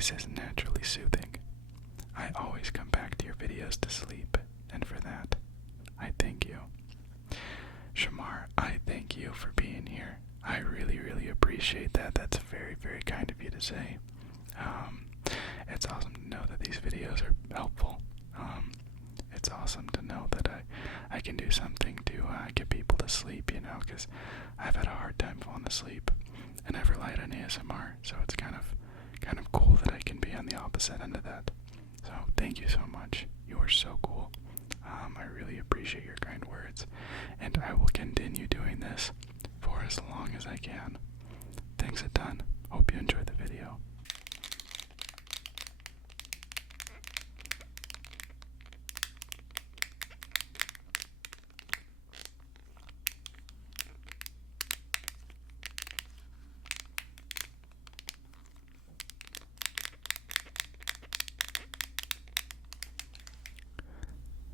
voice is naturally soothing. I always come back to your videos to sleep, and for that, I thank you. Shamar, I thank you for being here. I really, really appreciate that. That's very, very kind of you to say. It's awesome to know that these videos are helpful. It's awesome to know that I can do something to get people to sleep, because I've had a hard time falling asleep, and I've relied on ASMR, so it's kind of cool that I can be on the opposite end of that. So thank you so much. You are so cool. I really appreciate your kind words, and I will continue doing this for as long as I can. Thanks a ton. Hope you enjoyed the video.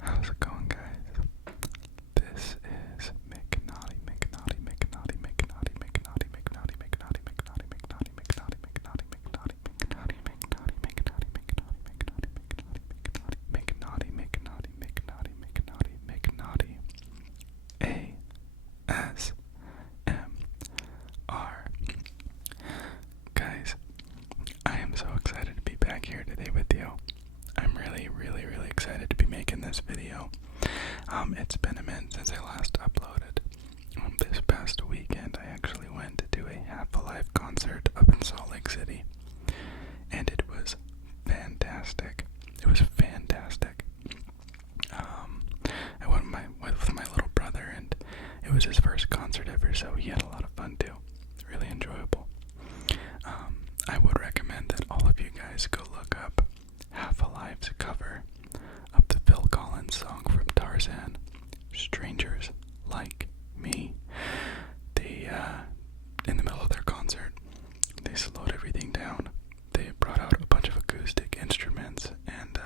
How's it going, guys? This is McNaughty. ASMR. Guys, I am so excited to be back here today with you. I'm really, really, really excited to be making this video. It's been a minute since I last uploaded. This past weekend, I actually went to do a Half Alive concert up in Salt Lake City, and it was fantastic. It was fantastic. I went with my little brother, and it was his first concert ever, so he had a lot of fun too. Really enjoyable. I would recommend that all of you guys go look up Half Alive's cover of the Phil Collins song from Tarzan, Strangers Like Me. They, in the middle of their concert, they slowed everything down. They brought out a bunch of acoustic instruments, and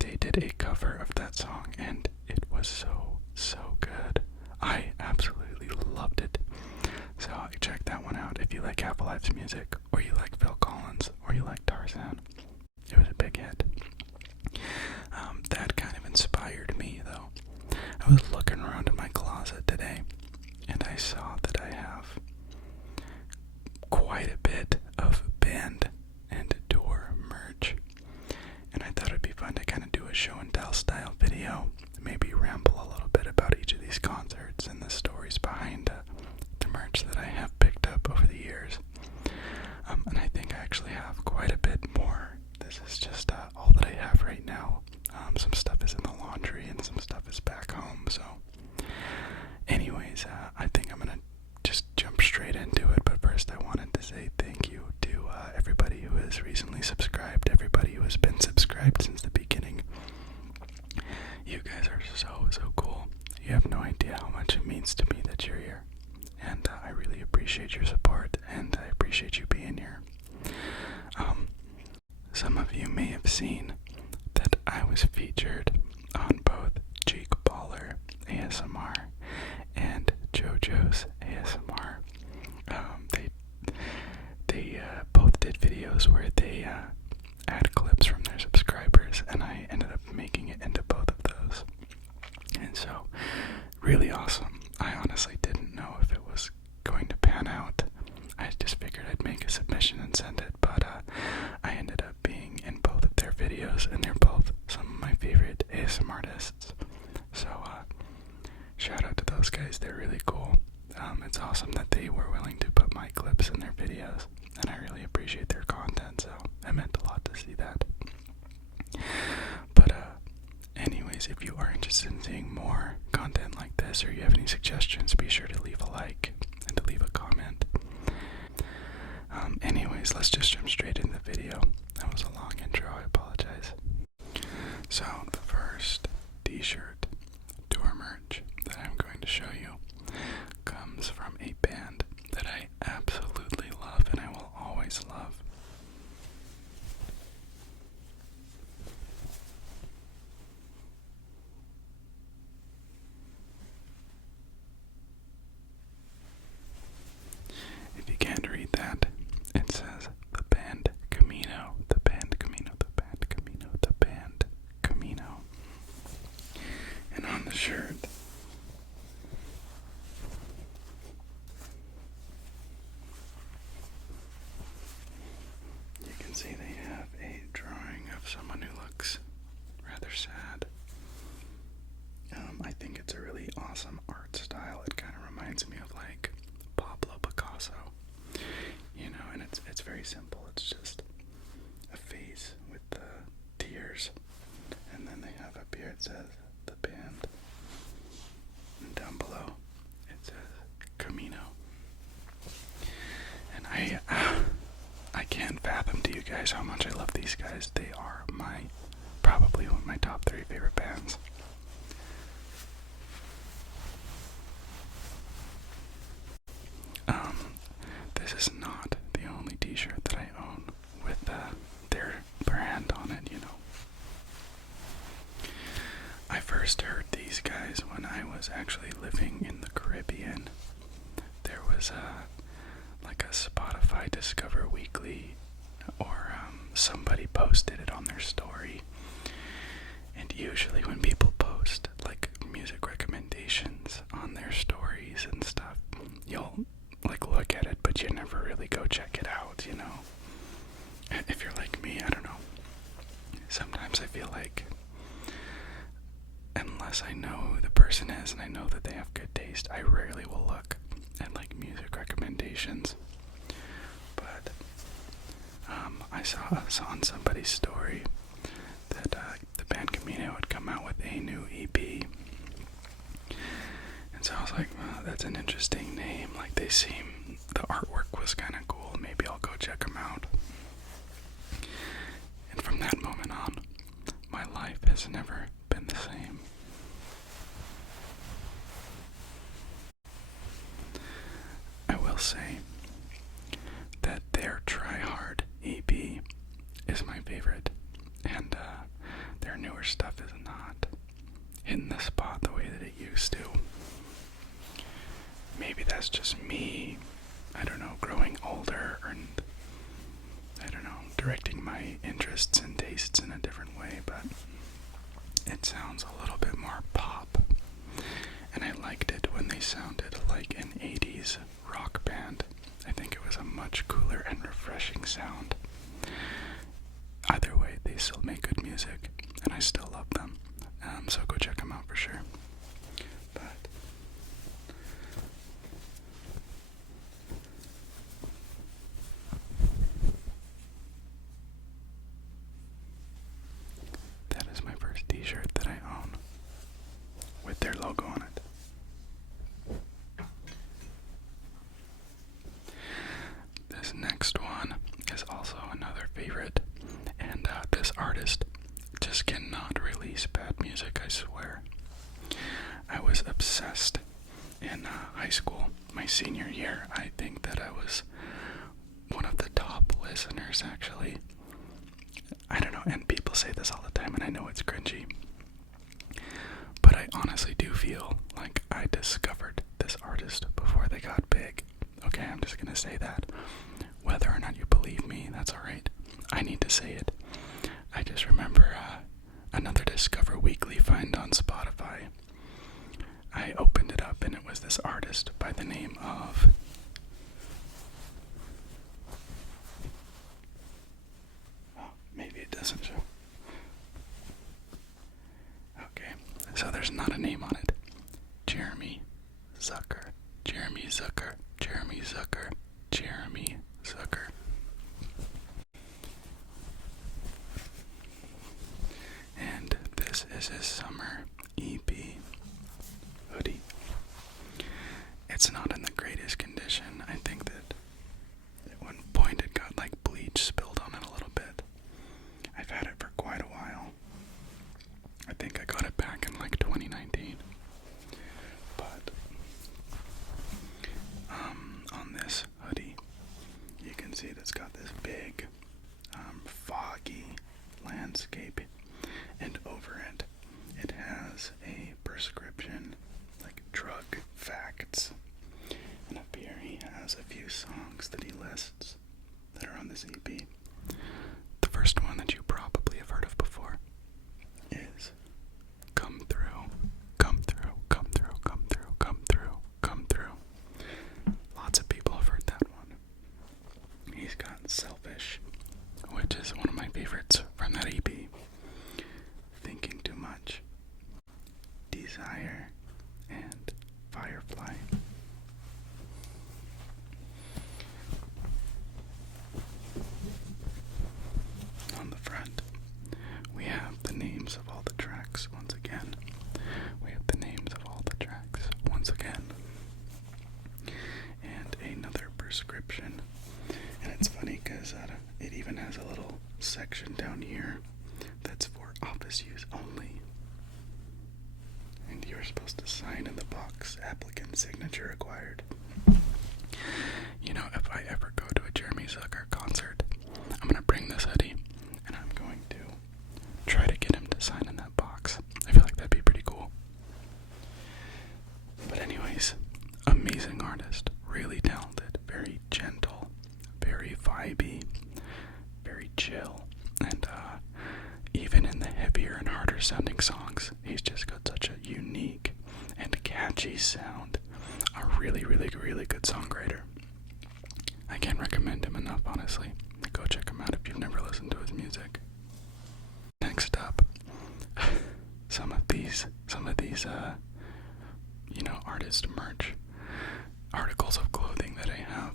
they did a cover of that song, and it was so, so good. I absolutely loved it. So check that one out if you like Half Alive's music, or you like Phil Collins, or you like Tarzan. It was a big hit. That kind of inspired me, though. I was looking around in my closet today, and I saw that I have quite a bit of band and tour merch. And I thought it'd be fun to kind of do a show and tell style video, maybe ramble a little bit about each of these concerts and the stories behind the merch that I have picked up over the years. And I think I actually have quite a bit more. This is just all that I have right now. Some stuff is in the laundry and some stuff is back home. So anyways, I think I'm gonna just jump straight into it. But first I wanted to say thank you to everybody who has recently subscribed, everybody who has been subscribed since the beginning. You guys are so, so cool. You have no idea how much it means to me that you're here. And I really appreciate your support, and I appreciate you being here. Some of you may have seen that I was featured on both Jake Baller ASMR and JoJo's ASMR. They both did videos where they add clips from their subscribers, and I ended up making it into both of those. And so, really awesome. I honestly didn't know if it was going to pan out. I just figured I'd make a submission and send it, but I ended up being in both of their videos, and they're both some of my favorite ASMR artists. So, shout out to those guys. They're really cool. It's awesome that they were willing to put my clips in their videos, and I really appreciate their content, so it meant a lot to see that. But, anyways, if you are interested in seeing more content like this, or you have any suggestions, be sure to leave a like and to leave a comment. Anyways, let's just jump straight into the video. That was a long intro, I apologize. So, the first T-shirt tour merch that I'm going to show you comes from a band that I absolutely love and I will always love. If you can't read that, it says the band Camino. see they have a drawing of someone who looks rather sad. I think it's a really awesome art style. It kind of reminds me of like Pablo Picasso, you know, and it's very simple. It's just a face with tears, and then they have up here, it says the band, and down below it says Camino. And I can't fathom to you guys how much I love these guys. They are probably one of my top 3 favorite bands. This is not the only t-shirt that I own with their brand on it, you know. I first heard these guys when I was actually living in the Caribbean. There was like a Spotify Discover Weekly, or somebody posted it on their story. And usually when people post like music recommendations on their stories and stuff, you'll like look at it, but you never really go check it out, you know. If you're like me, I don't know. Sometimes I feel like unless I know who the person is and I know that they have good taste, I rarely will look at like music recommendations. But I saw on somebody's story that the band Camino had come out with a new EP. And so I was like, well, that's an interesting name. Like, the artwork was kind of cool. Maybe I'll go check them out. And from that moment on, my life has never been the same. I will say that their Try Hard EP is my favorite. And their newer stuff is not hitting the spot the way that it used to. Maybe that's just me, I don't know, growing older, and I don't know, directing my interests and tastes in a different way, but it sounds a little bit more pop, and I liked it when they sounded like an 80s rock band. I think it was a much cooler and refreshing sound. Either way, they still make good music, and I still love them, so go check them out for sure. But that is my first t-shirt that I own with their logo on it. This next one is also another favorite, and this artist just cannot release bad music, I swear. I was obsessed in high school, my senior year. I think that I was one of the top listeners, actually. I don't know, and people say this all the time, and I know it's cringy, but I honestly do feel like I discovered this artist before they got big. Okay, I'm just gonna say that. Whether or not you believe me, that's alright. I need to say it. I just remember another Discover Weekly find on Spotify. I opened it up and it was this artist by the name of maybe it doesn't show. Okay, so there's not a name on it. Jeremy Zucker. Jeremy Zucker. Jeremy Zucker. Jeremy Zucker. And this is his summer EP, Hoodie. It's not in the greatest condition. I think that at one point it got like bleach spilled on it a little bit. I've had it for quite a while. I think I got it back in like 2019. But on this hoodie, you can see it's got this big foggy landscape, and over it it has a prescription, like drug facts, and up here he has a few songs that he lists that are on this EP. The first one that you probably have heard of before is Come Through, Come Through, Come Through, Come Through, Come Through, Come Through. Lots of people have heard that one. He's got Selfish, which is one of my favorites from that EP. Thinking Too Much, Desire, and Firefly. On the front, we have the names of all the tracks once again. And another prescription. And it's funny because it even has a little section down here that's for office use only. And you're supposed to sign in the box, applicant signature required. You know, if I ever go to a Jeremy Zucker concert, I'm going to bring this hoodie and I'm going to try to get him to sign in that box. I feel like that'd be pretty cool. But anyways, amazing artist, really talented, very gentle, very vibey, very chill, and even in the heavier and harder sounding songs, he's just got such a unique and catchy sound. A really, really, really good songwriter. I can't recommend him enough, honestly. Go check him out if you've never listened to his music. Next up, some of these artist merch, articles of clothing that I have.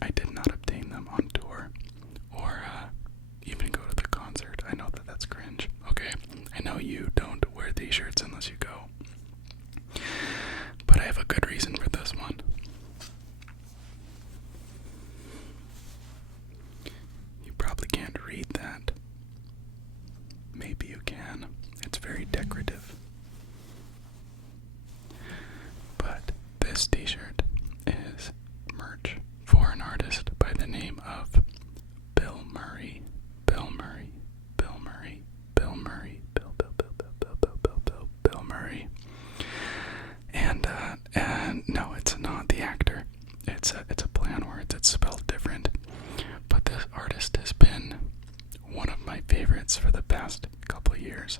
I did not obtain them on tour or even go to the concert. I know that that's cringe. Okay, I know you don't wear T-shirts unless you go. But I have a good reason for this one. You probably can't read that. Maybe you can. It's very decorative. But this T-shirt is merch for an artist by the name of Bilmuri. Bilmuri. Bilmuri. Bilmuri. Bilmuri. And no, it's not the actor. It's a play on words. It's spelled different. But this artist has been one of my favorites for the past couple of years.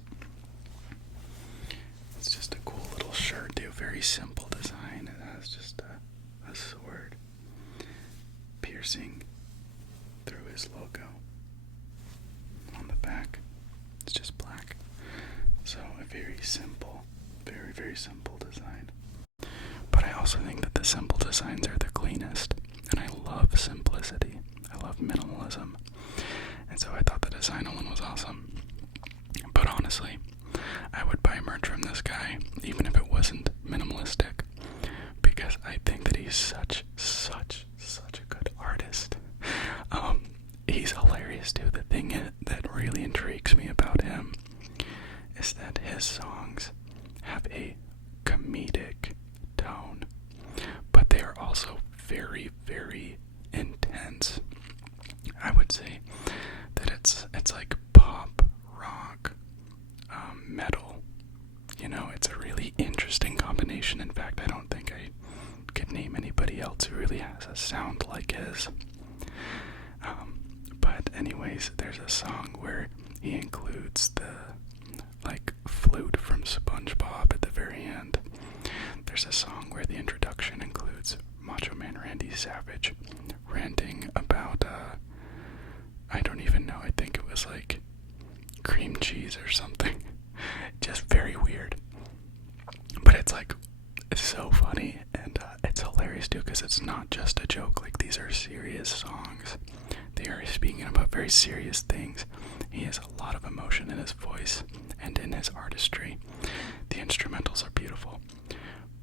It's just a cool little shirt, too. Very simple design. It has just a sword piercing through his logo. On the back, it's just black. So a very simple, very, very simple design. But I also think that the simple designs are the cleanest. And I love simplicity. I love minimalism. And so I thought the design alone was awesome. But honestly, I would buy merch from this guy, even if it wasn't minimalistic, because I think that he's such a good artist. He's hilarious too. The thing that really intrigues me about him is that his songs have a comedic tone, but they are also very, very intense. I would say that it's like pop, rock, metal. You know, it's a really interesting combination. In fact, I don't think I could name anybody else who really has a sound like his. But anyways, there's a song where he includes the flute from SpongeBob at the very end. There's a song where the introduction includes Macho Man Randy Savage ranting about I don't even know, I think it was like cream cheese or something. Just very weird. But it's so funny, and it's hilarious too, because it's not just a joke. Like, these are serious songs. They are speaking about very serious things. He has a lot of emotion in his voice and in his artistry. The instrumentals are beautiful,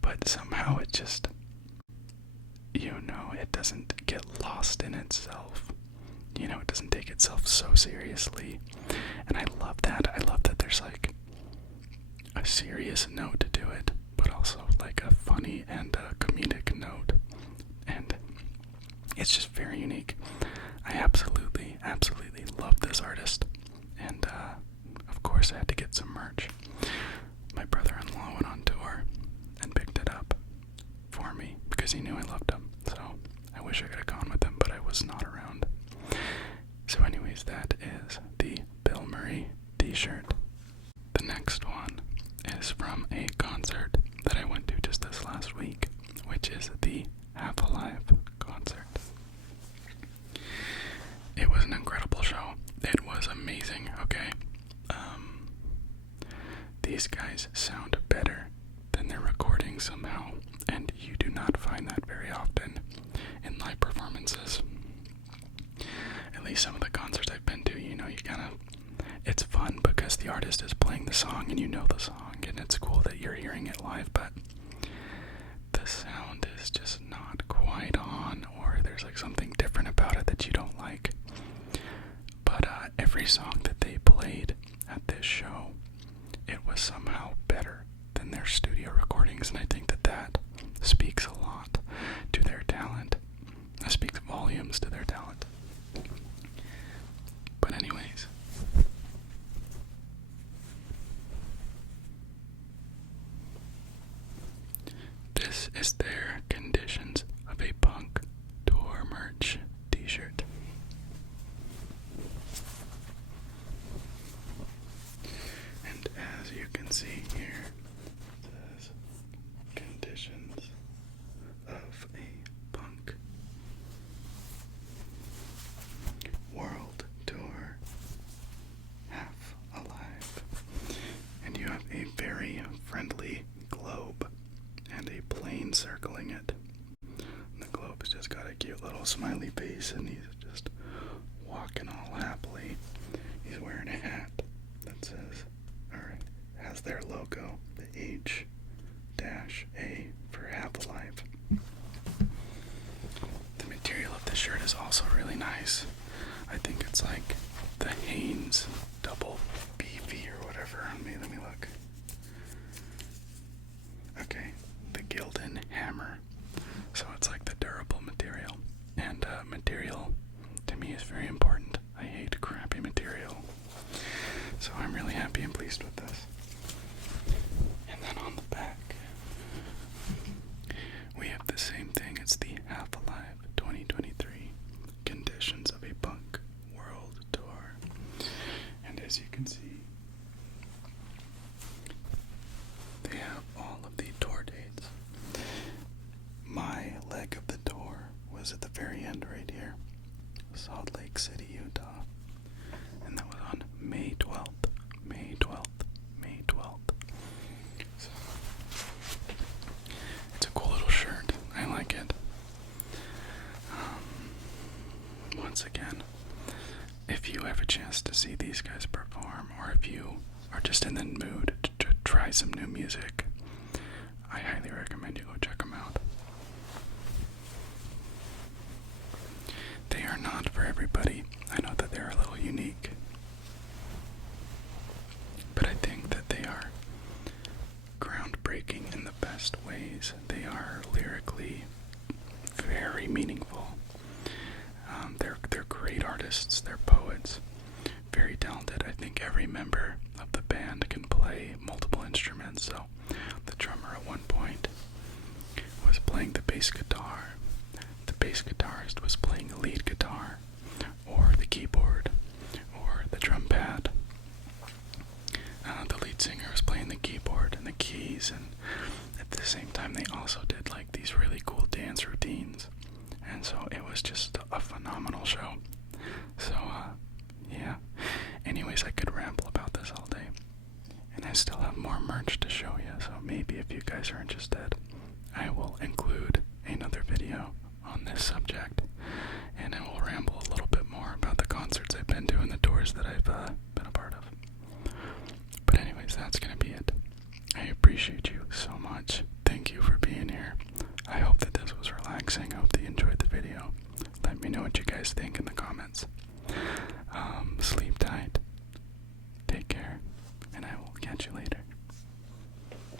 but somehow it just, it doesn't get lost in itself. It doesn't take itself so seriously. And I love that. I love that there's a serious note to it, but also a funny and a comedic note. And it's just very unique. I absolutely love this artist. And of course I had to get some merch. My brother-in-law went on tour and picked it up for me because he knew I loved him. So I wish I could have gone with him, but I was not around. So anyways, that is the Bilmuri T-shirt. The next one is from a concert that I went to just this last week, which is the Half Alive concert. the artist is playing the song and you know the song, and it's cool that you're hearing it live, but the sound is just not quite on, or there's like something different about it that you don't like. But every song that they played at this show, it was somehow better than their studio recordings, and I think that that speaks a lot to their talent. That speaks volumes to their talent. But anyways, this is their Conditions of a Punk Tour merch T-shirt. And as you can see here, it says Conditions of a Punk World Tour Half Alive. And you have a very friendly globe and a plane circling it. And the globe's just got a cute little smiley face, and he's just walking all happily. He's wearing a hat that says, or has their logo, the H-A for Half Alive. The material of the shirt is also really nice. I think it's like the Hanes double beefy or whatever. Let me look. Okay, the Gildan Hammer. So it's like the durable material. And material to me is very important. I hate crappy material. So I'm really happy and pleased with this. And then on the back, we have the same thing. It's the Half Alive 2023 Conditions of a Punk World Tour. And as you can see, they have all of the tour dates. My leg of the tour was at the very end right here, Salt Lake City, Utah. And that was on May 12th. May 12th. May 12th. So, it's a cool little shirt. I like it. Once again, if you have a chance to see these guys perform, or if you are just in the mood to try some new music, I highly recommend you go check them out. They are not for everybody. I know that they're a little unique, but I think that they are groundbreaking in the best ways. They are lyrically very meaningful. They're great artists. They're poets. Very talented. I think every member of the band can play multiple instruments. So the drummer at one point was playing the bass guitar. The bass guitarist was playing the lead guitar, or the keyboard, or the drum pad. The lead singer was playing the keyboard and the keys, and at the same time they also did like these really cool dance routines. And so it was just a phenomenal show. So, yeah. Anyways, I could ramble about this all day. And I still have more merch to show you, so maybe if you guys are interested, I will include another video on this subject. And I will ramble a little bit more about the concerts I've been to and the tours that I've been a part of. But anyways, that's going to be it. I appreciate you so much. Thank you for being here. I hope that this was relaxing. I hope that you enjoyed the video. Let me know what you guys think in the comments.